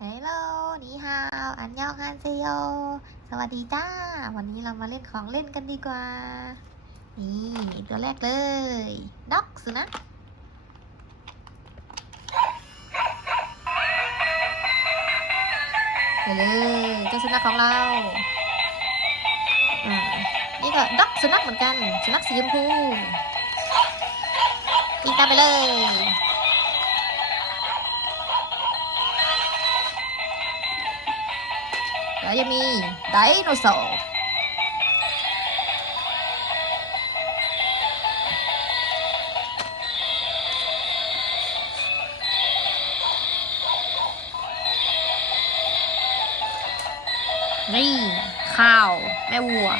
เฮลโลนีฮาว อันยองฮันเซโย สวัสดีจ้า วันนี้เรามาเล่นของเล่นกันดีกว่า นี่ตัวแรกเลย ด็อกสุนัขไปเลยเจ้าสุนัขของเราอ่านี่ก็ด็อกสุนัขเหมือนกัน สุนัขสีชมพูยิงตาไปเลย แล้วยังมีไดโนเสาร์นี่ข้าว แม่วัว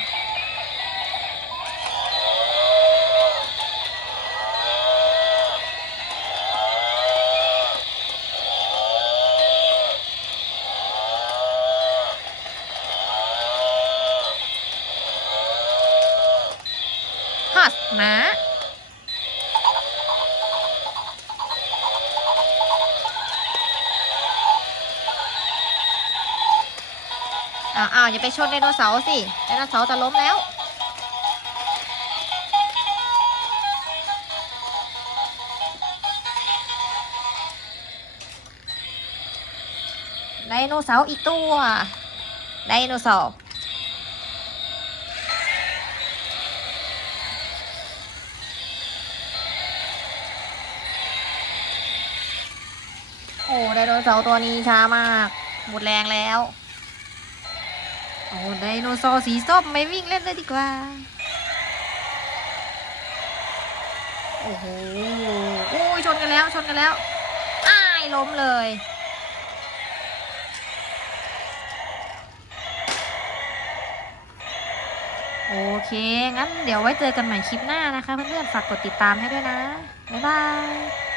ม้า อ้าวอ้าวอย่าไปชนไดโนเสาร์สิ ไดโนเสาร์จะล้มแล้ว ไดโนเสาร์อีกตัว ไดโนเสาร์ ไดโนเสาร์ตัวนี้ช้ามาก หมดแรงแล้ว โอ้ไดโนเสาร์สีส้มไม่วิ่งเล่นเลยดีกว่า โอ้โหโอ้ยชนกันแล้วชนกันแล้วอ้ายล้มเลยโอเค งั้นเดี๋ยวไว้เจอกันใหม่คลิปหน้านะคะ เพื่อนๆ ฝากกดติดตามให้ด้วยนะ บ๊ายบาย